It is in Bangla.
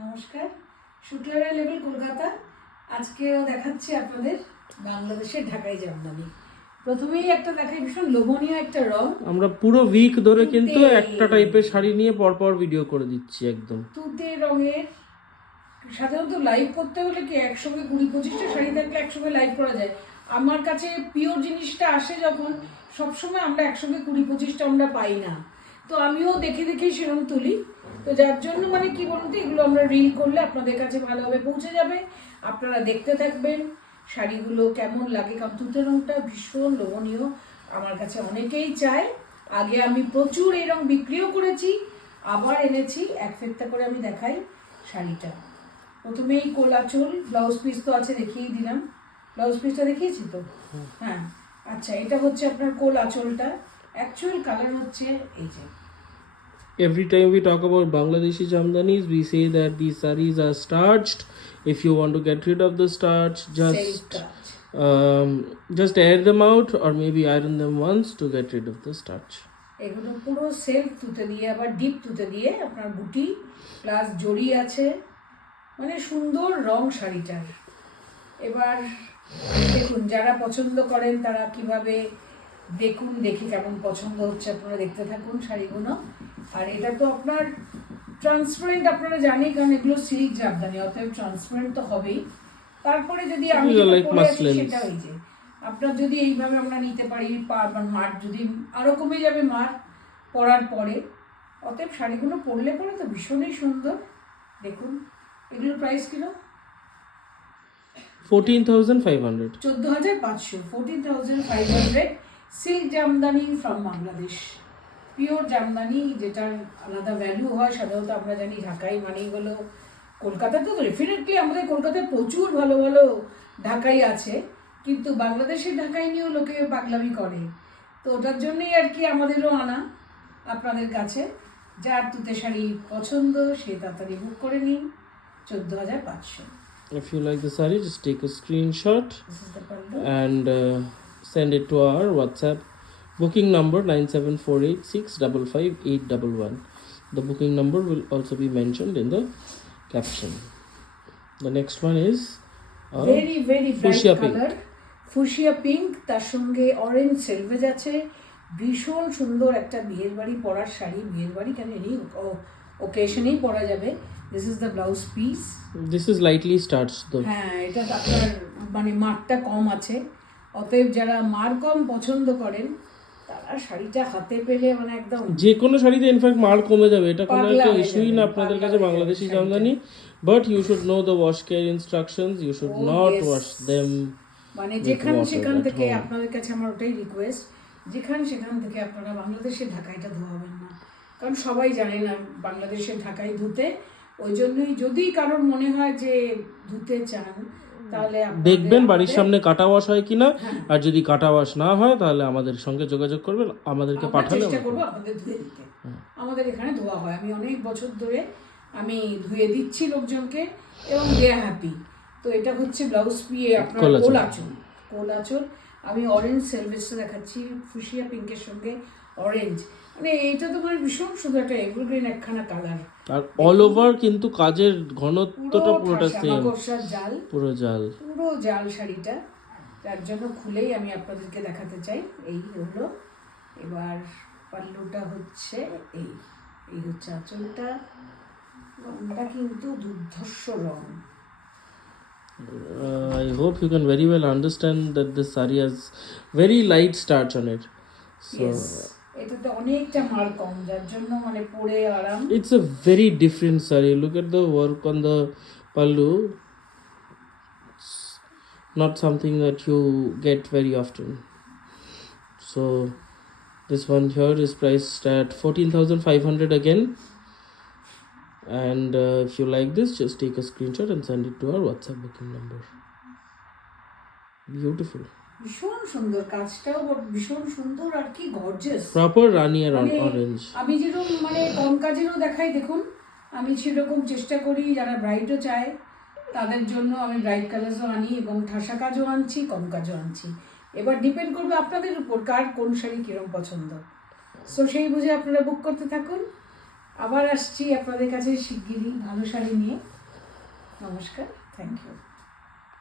নমস্কার, শুক্লারা লেভেল কলকাতা। আজকেও দেখাচ্ছি আপনাদের বাংলাদেশের ঢাকাই জামদানি। প্রথমেই একটা দেখাই, ভীষণ লোভনীয় একটা রং। আমরা পুরো উইক ধরে কিন্তু একটা টাইপের শাড়ি নিয়ে পরপর ভিডিও করে দিচ্ছি একদম তুতে রঙের। সাধারণত লাইভ করতে হলে কি একসঙ্গে 20-25টা শাড়ি থাকলে একসঙ্গে লাইভ করা যায়। আমার কাছে পিওর জিনিসটা আসে যখন, সবসময় আমরা একসঙ্গে 20-25টা আমরা পাই না। তো আমিও দেখে দেখে সেরকম তুলি। তো যার জন্য মানে কি বলুন তো, এগুলো আমরা রিল করলে আপনাদের কাছে ভালোভাবে পৌঁছে যাবে। আপনারা দেখতে থাকবেন শাড়িগুলো কেমন লাগে, কারণ তুতে রঙটা ভীষণ লোভনীয়। আমার কাছে অনেকেই চায়। আগে আমি প্রচুর এই রং বিক্রিও করেছি, আবার এনেছি। এক ফেরটা করে আমি দেখাই শাড়িটা। প্রথমেই কোলাচল, ব্লাউজ পিস তো আছে, দেখিয়ে দিলাম। ব্লাউজ পিসটা দেখিয়েছি তো? হ্যাঁ, আচ্ছা, এটা হচ্ছে আপনার কোল আঁচলটা। অ্যাকচুয়াল কালার হচ্ছে এই যে। every time we talk about Bangladeshi jamdanis we say that these sarees are starched. If you want to get rid of the starch, just air them out or maybe iron them once to get rid of the starch. এগুলো পুরো সেলফ তুতে দিয়ে, আবার ডিপ তুতে দিয়ে, আপনার বুটি প্লাস জড়ি আছে, মানে সুন্দর রং শাড়িটার। এবার দেখুন, যারা পছন্দ করেন তারা কিভাবে দেখুন, দেখি কেমন পছন্দ হচ্ছে। আপনারা দেখতে থাকুন শাড়িগুলো। আর এটা তো আপনার ট্রান্সপারেন্ট, আপনারা জানি, কারণ এগুলো সিল্ক জামদানি, অতএব ট্রান্সপারেন্ট তো হবেই। তারপরে যদি আমি সেটা ওই যে আপনার যদি এইভাবে আমরা নিতে পারি, মার যদি আরো কমে যাবে মার পরার পরে। অতএব শাড়িগুলো পরলে পরে তো ভীষণই সুন্দর। দেখুন এগুলোর price kilo 14,500. 14,500, 14,500 silk Jamdani from Bangladesh. Pure Jamdani, যেটার আলাদা ভ্যালু হয়। সাধারণত আমরা জানি ঢাকাই মানেই হলো, কলকাতাতে তো ডেফিনেটলি আমাদের কলকাতায় প্রচুর ভালো ভালো ঢাকাই আছে, কিন্তু বাংলাদেশের ঢাকাই নিয়েও লোকে পাগলামি করে। তো ওটার জন্যই আর কি আমাদেরও আনা আপনাদের কাছে। যার তুতে শাড়ি পছন্দ সে তাড়াতাড়ি বুক করে নিন। 14,500। If you like the saree, just take a screenshot This is the pallu. and send it to our WhatsApp booking number 9748655811. The booking number will also be mentioned in the caption. The next one is very very bright fuchsia pink. Colour, fuchsia pink. তার সঙ্গে অরেঞ্জ সেলভেজ আছে। ভীষণ সুন্দর একটা বিয়ের বাড়ি পরার শাড়ি। বিয়ের বাড়ি কেন, এনি ওকেশনেই পরা যাবে। This is the blouse piece. This is lightly starched though. হ্যাঁ, এটা আপনার মানে মারটা কম আছে। অতএব যারা মার কম পছন্দ করেন তারা শাড়িটা হাতে পেলে মানে একদম যে কোনো শাড়িতে ইনফ্যাক্ট মাল কমে যাবে, এটা কোনো পাগলা একটা হয়ে ইস্যুই যাবে, না আপনাদের পাগলা কাছে হয়ে বাংলাদেশি যাবে jamdani. But you should know the wash care instructions, you should Oh, not yes. Wash them. মানে with যেখান water সেখান at থেকে home. আপনাদের কাছে আমার ওটাই রিকোয়েস্ট, যেখান সেখান থেকে আপনারা বাংলাদেশের ঢাকাইটা ধোয়াবেন না, কারণ সবাই জানে না বাংলাদেশের ঢাকাই ধুতে। ওই জন্যই যদি কারোর মনে হয় যে ধুতে চান, তাহলে দেখবেন বাড়ির সামনে কাটা ওয়াশ হয় কিনা। হ্যাঁ। আর যদি কাটা ওয়াশ না হয় তাহলে আমাদের সঙ্গে যোগাযোগ করবেন, আমাদেরকে আমরা পাঠালে চেষ্টা করবো আপনাদের ধুয়ে দিতে। আমাদের এখানে ধোয়া হয়, আমি অনেক বছর ধরে আমি ধুয়ে দিচ্ছি লোকজনকে, এবং দে আর হ্যাপি। তো এটা হচ্ছে ব্লাউজ পিয়ে আপনার কোলাচল। কোলাচল। আমি অরেঞ্জ সেলভেজটা দেখাচ্ছি ফুশিয়া পিঙ্কের সঙ্গে অরেঞ্জ। মানে এইটা তো মানে ভীষণ সুন্দর একটা এভারগ্রিন একখানা কালার। আর অল ওভার কিন্তু কাজের ঘনত্বটা পুরোটা সেম, জাল, পুরো জাল। পুরো জাল শাড়িটা। তার জন্য খুলেই আমি আপনাদেরকে দেখাতে চাই। এই হলো, এবার পাল্লুটা হচ্ছে এই, এই হচ্ছে আঁচলটা। রংটা কিন্তু দুর্ধর্ষ রং। I hope you can very well understand that this saree has very light starch on it. So Yes, এটাতে অনেকটা মার কম, যার জন্য মানে পরে আরাম। it's a very different saree. Look at the work on the pallu. It's not something that you get very often. So this one here is priced at 14,500 again. And if you like this, just take a screenshot and send it to our WhatsApp booking number. Beautiful. ভীষণ সুন্দর, কাজটাও ভীষণ সুন্দর, আর কি গর্জিয়াস। Proper Rani মানে orange. আমি যেরকম মানে কম কাজেরও দেখাই, দেখুন আমি সেরকম চেষ্টা করি। যারা ব্রাইডও চায় তাদের জন্য আমি ব্রাইড কালার্সও আনি, এবং ঠাসা কাজও আনছি, কম কাজও আনছি। এবার ডিপেন্ড করবে আপনাদের উপর কার কোন শাড়ি কিরম পছন্দ। সো সেই বুঝে আপনারা বুক করতে থাকুন। আবার আসছি আপনাদের কাছে শিগগিরই ভালো শাড়ি নিয়ে। নমস্কার, থ্যাংক ইউ।